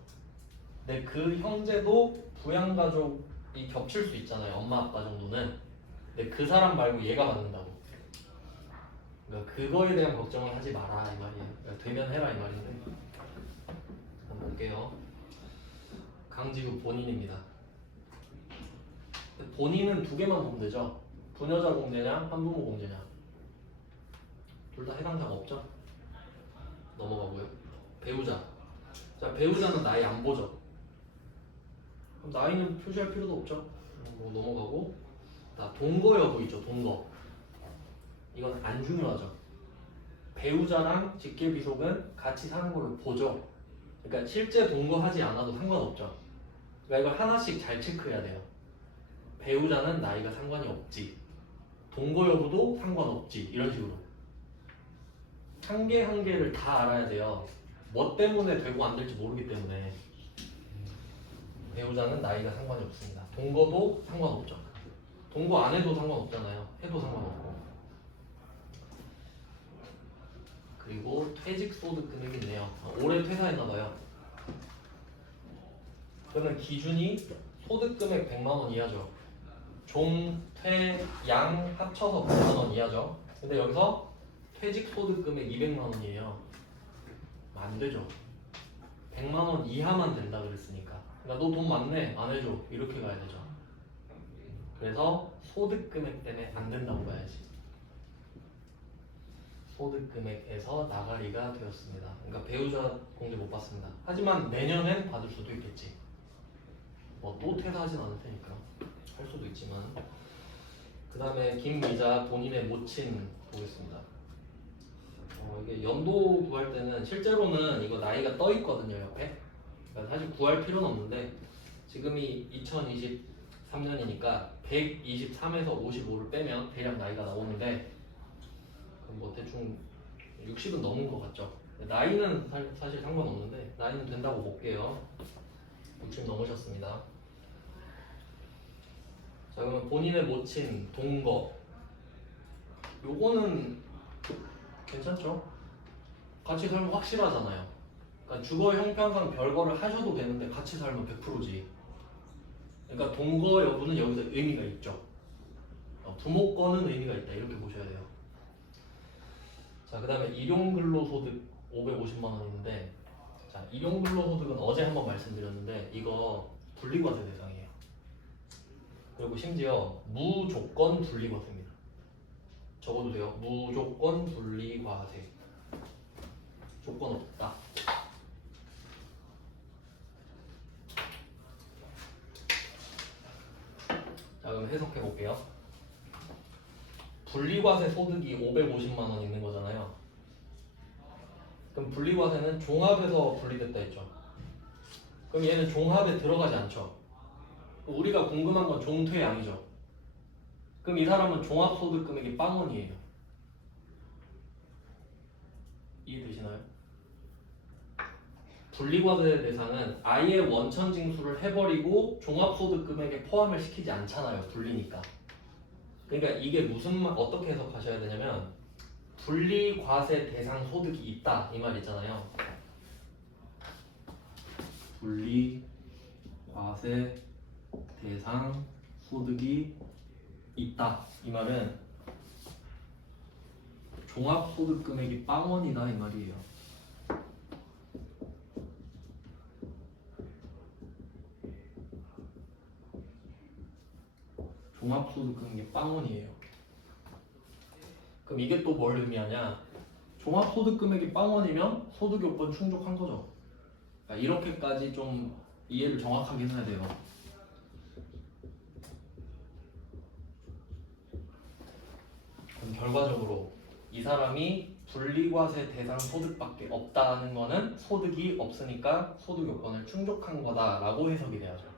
근데 그 형제도 부양가족이 겹칠 수 있잖아요. 엄마 아빠 정도는. 근데 그 사람 말고 얘가 받는다고. 그러니까 그거에 대한 걱정을 하지 마라 이 말이에요. 그러니까 되면 해라 이 말인데 한번 볼게요. 강지우 본인입니다. 본인은 두 개만 보면 되죠. 부녀자 공제냐 한부모 공제냐. 둘 다 해당 사항 없죠? 넘어가고요. 배우자. 자, 배우자는 나이 안 보죠? 그럼 나이는 표시할 필요도 없죠? 뭐 넘어가고. 자, 동거 여부 있죠, 동거. 이건 안 중요하죠. 배우자랑 직계비속은 같이 사는 걸로 보죠. 그러니까 실제 동거하지 않아도 상관없죠. 그러니까 이걸 하나씩 잘 체크해야 돼요. 배우자는 나이가 상관이 없지. 동거 여부도 상관없지. 이런 식으로. 한 개 한 개를 다 알아야 돼요. 뭐 때문에 되고 안 될지 모르기 때문에. 배우자는 나이가 상관이 없습니다. 동거도 상관없죠. 동거 안 해도 상관없잖아요. 해도 상관없고. 그리고 퇴직 소득 금액이 있네요. 올해 퇴사했나봐요. 그러면 기준이 소득 금액 100만 원 이하죠. 종, 퇴, 양 합쳐서 100만 원 이하죠. 근데 여기서 퇴직 소득 금액 200만 원이에요. 안 되죠. 100만 원 이하만 된다 그랬으니까. 그러니까 너 돈 많네. 안 해줘. 이렇게 가야 되죠. 그래서 소득 금액 때문에 안 된다고 봐야지. 소득 금액에서 나가리가 되었습니다. 그러니까 배우자 공제 못 받습니다. 하지만 내년엔 받을 수도 있겠지. 뭐 또 퇴사하진 않을 테니까 할 수도 있지만. 그 다음에 김미자 본인의 모친 보겠습니다. 이게 연도 구할 때는 실제로는 이거 나이가 떠 있거든요 옆에. 그러니까 사실 구할 필요는 없는데 지금이 2023년이니까 123에서 55를 빼면 대략 나이가 나오는데 뭐 대충 60은 넘은 것 같죠. 나이는 사실 상관없는데 나이는 된다고 볼게요. 60 넘으셨습니다. 자, 그러면 본인의 모친 동거 요거는 괜찮죠? 같이 살면 확실하잖아요. 그러니까 주거 형편상 별거를 하셔도 되는데 같이 살면 100%지. 그러니까 동거 여부는 여기서 의미가 있죠. 부모권은 의미가 있다 이렇게 보셔야 돼요. 자, 그 다음에 일용근로소득 550만 원인데, 자, 일용근로소득은 어제 한번 말씀드렸는데 이거 분리과세 대상이에요. 그리고 심지어 무조건 분리과세입니다. 적어도 돼요. 무조건 분리과세. 조건 없다. 자, 그럼 해석해 볼게요. 분리과세 소득이 550만 원 있는 거잖아요. 그럼 분리과세는 종합에서 분리됐다 했죠. 그럼 얘는 종합에 들어가지 않죠. 우리가 궁금한 건 종퇴양이죠. 그럼 이 사람은 종합소득 금액이 빵원이에요. 이해되시나요? 분리과세 대상은 아예 원천징수를 해버리고 종합소득 금액에 포함을 시키지 않잖아요. 분리니까. 그러니까 이게 어떻게 해석하셔야 되냐면 분리과세 대상 소득이 있다 이 말 있잖아요. 분리과세 대상 소득이 있다 이 말은 종합소득 금액이 빵원이다 이 말이에요. 종합소득 금액이 빵원이에요. 그럼 이게 또 뭘 의미하냐? 종합소득 금액이 빵원이면 소득 요건 충족한 거죠. 그러니까 이렇게까지 좀 이해를 정확하게 해야 돼요. 그럼 결과적으로 이 사람이 분리과세 대상 소득밖에 없다는 거는 소득이 없으니까 소득 요건을 충족한 거다라고 해석이 돼야죠.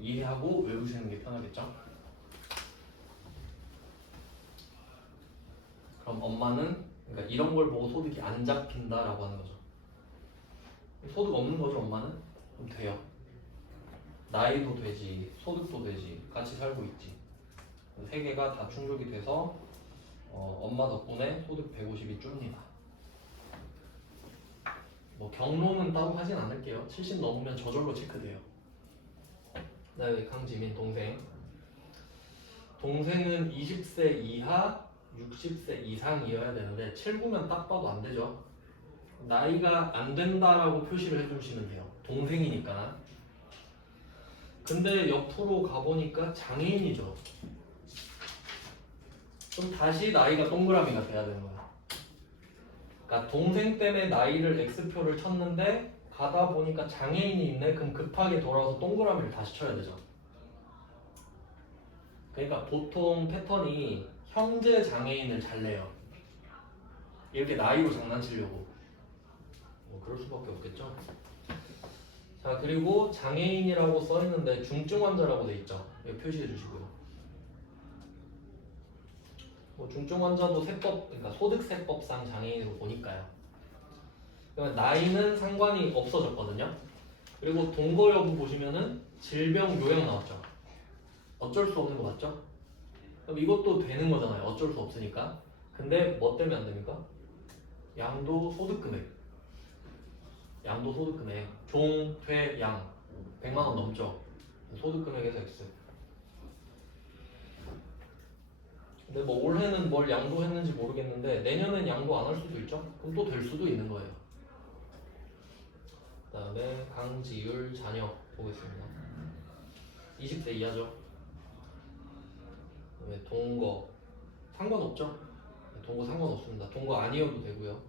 이해하고 외우시는 게 편하겠죠? 그럼 엄마는 그러니까 이런 걸 보고 소득이 안 잡힌다라고 하는 거죠. 소득 없는 거죠, 엄마는? 그럼 돼요. 나이도 되지, 소득도 되지, 같이 살고 있지. 세 개가 다 충족이 돼서 엄마 덕분에 소득 150이 줍니다. 뭐 경로는 따로 하진 않을게요. 70 넘으면 저절로 체크돼요. 그다음에 강지민 동생. 동생은 20세 이하, 60세 이상이어야 되는데 79면 딱 봐도 안 되죠. 나이가 안 된다라고 표시를 해주시면 돼요. 동생이니까. 근데 옆으로 가보니까 장애인이죠. 그럼 다시 나이가 동그라미가 돼야 되는 거야. 그러니까 동생 때문에 나이를 X표를 쳤는데 가다 보니까 장애인이 있네. 그럼 급하게 돌아와서 동그라미를 다시 쳐야 되죠. 그러니까 보통 패턴이 형제 장애인을 잘 내요. 이렇게 나이로 장난치려고. 뭐 그럴 수밖에 없겠죠. 자, 그리고 장애인이라고 써 있는데 중증 환자라고 돼 있죠. 여기 표시해 주시고요. 뭐 중증 환자도 세법, 그러니까 소득세법상 장애인으로 보니까요. 그러면 나이는 상관이 없어졌거든요. 그리고 동거 여부 보시면은 질병 요양 나왔죠. 어쩔 수 없는 거 맞죠? 그럼 이것도 되는 거잖아요. 어쩔 수 없으니까. 근데 뭐 때문에 안 됩니까? 양도 소득 금액. 양도 소득 금액. 종, 퇴, 양. 100만 원 넘죠. 소득 금액에서 X. 근데 뭐 올해는 뭘 양도했는지 모르겠는데 내년엔 양도 안 할 수도 있죠. 그럼 또 될 수도 있는 거예요. 그 다음에 강지율 자녀 보겠습니다. 20세 이하죠. 그다음에 동거 상관없죠. 동거 상관없습니다. 동거 아니어도 되고요.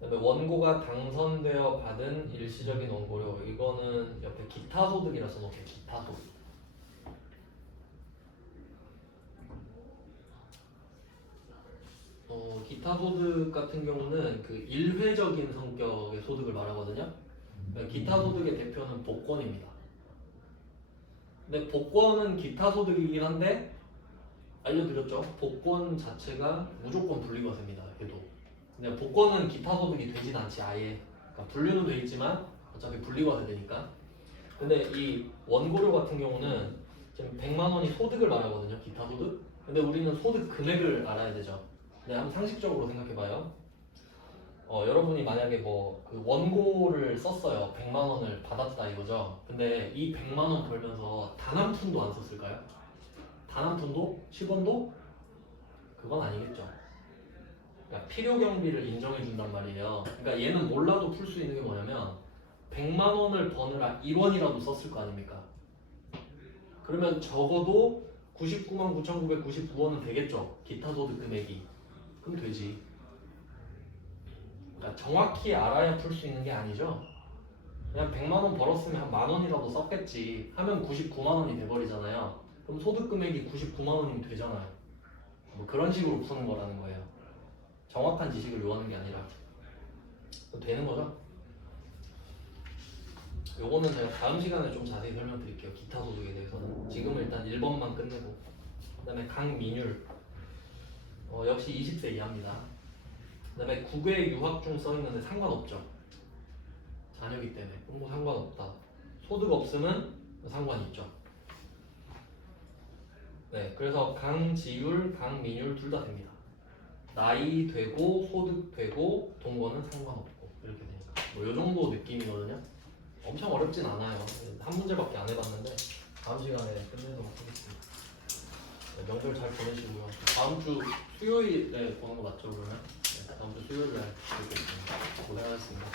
그다음에 원고가 당선되어 받은 일시적인 원고료, 이거는 옆에 기타 소득이라 써놓을게요. 기타 소득. 기타 소득 같은 경우는 그 일회적인 성격의 소득을 말하거든요. 그러니까 기타 소득의 대표는 복권입니다. 근데 복권은 기타 소득이긴 한데 알려드렸죠. 복권 자체가 무조건 분리가 됩니다. 얘도. 근데 복권은 기타 소득이 되진 않지 아예. 그러니까 분류는 돼 있지만 어차피 분리가 되니까. 근데 이 원고료 같은 경우는 지금 100만 원이 소득을 말하거든요. 기타 소득. 근데 우리는 소득 금액을 알아야 되죠. 근데 한번 상식적으로 생각해봐요. 여러분이 만약에 뭐 그 원고를 썼어요. 100만 원을 받았다 이거죠. 근데 이 100만 원 벌면서 단 한 푼도 안 썼을까요? 단 한 푼도? 10원도? 그건 아니겠죠. 그러니까 필요 경비를 인정해 준단 말이에요. 그러니까 얘는 몰라도 풀 수 있는 게 뭐냐면 100만 원을 버느라 1원이라도 썼을 거 아닙니까? 그러면 적어도 99만 9,999원은 되겠죠. 기타 소득 금액이. 그럼 되지. 그러니까 정확히 알아야 풀 수 있는 게 아니죠. 그냥 100만 원 벌었으면 한 만 원이라도 썼겠지 하면 99만 원이 돼버리잖아요. 그럼 소득 금액이 99만 원이면 되잖아요. 뭐 그런 식으로 푸는 거라는 거예요. 정확한 지식을 요하는 게 아니라 되는 거죠. 요거는 제가 다음 시간에 좀 자세히 설명드릴게요. 기타 소득에 대해서는. 지금은 일단 1번만 끝내고. 그 다음에 강민율, 역시 20세 이하입니다. 그 다음에 국외 유학 중 써있는데 상관없죠. 자녀기 때문에. 뭐 상관없다. 소득 없으면 상관이 있죠. 네, 그래서 강지율, 강민율 둘 다 됩니다. 나이 되고 소득 되고 동거는 상관없고 이렇게 되니까 뭐 요 정도 느낌이거든요. 엄청 어렵진 않아요. 한 문제밖에 안 해봤는데 다음 시간에 끝내도록 하겠습니다. 네, 명절 잘 보내시고요. 다음 주 수요일에 보는 거 맞죠 그러면? 네, 다음 주 수요일에 뵙겠습니다. 고생하셨습니다.